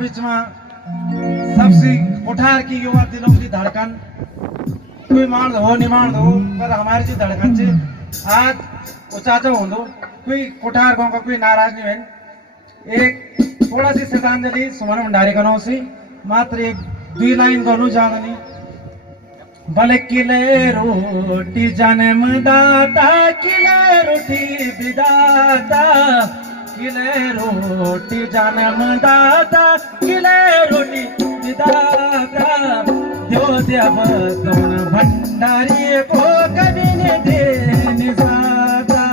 बीच में सबसे उठार की युवा दिलों की धड़कन कोई मान दो नहीं मान दो पर हमारी जो धड़कन से आज उचाचा हो दो कोई कुठार गाँव का कोई नाराज नहीं है। एक थोड़ा सी श्रद्धांजलि सुमन भंडारी का सी मात्र एक दुई लाइन गानू ज्यादा नहीं। भले किले रोटी जन्मदाता किले रोटी विदाता किले रोटी जन्मदाता किले रोटी विदाता देव देव दोन भंडारी को कभी ने देने जाता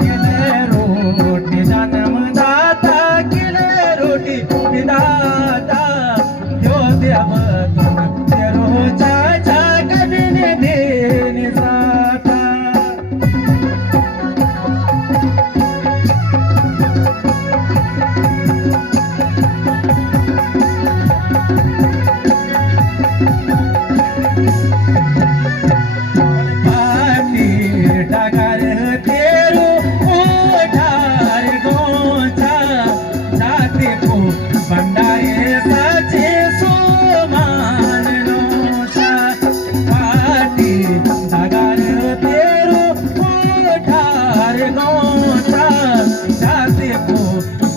किले रोटी जन्मदाता किले रोटी विदाता देव देव दोन तेरो चाचा कभी ने देने जाता। भंडारे सचे सुमान नोचा पाटी दगार तेरो उठार नोचा जाते को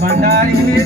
भंडारी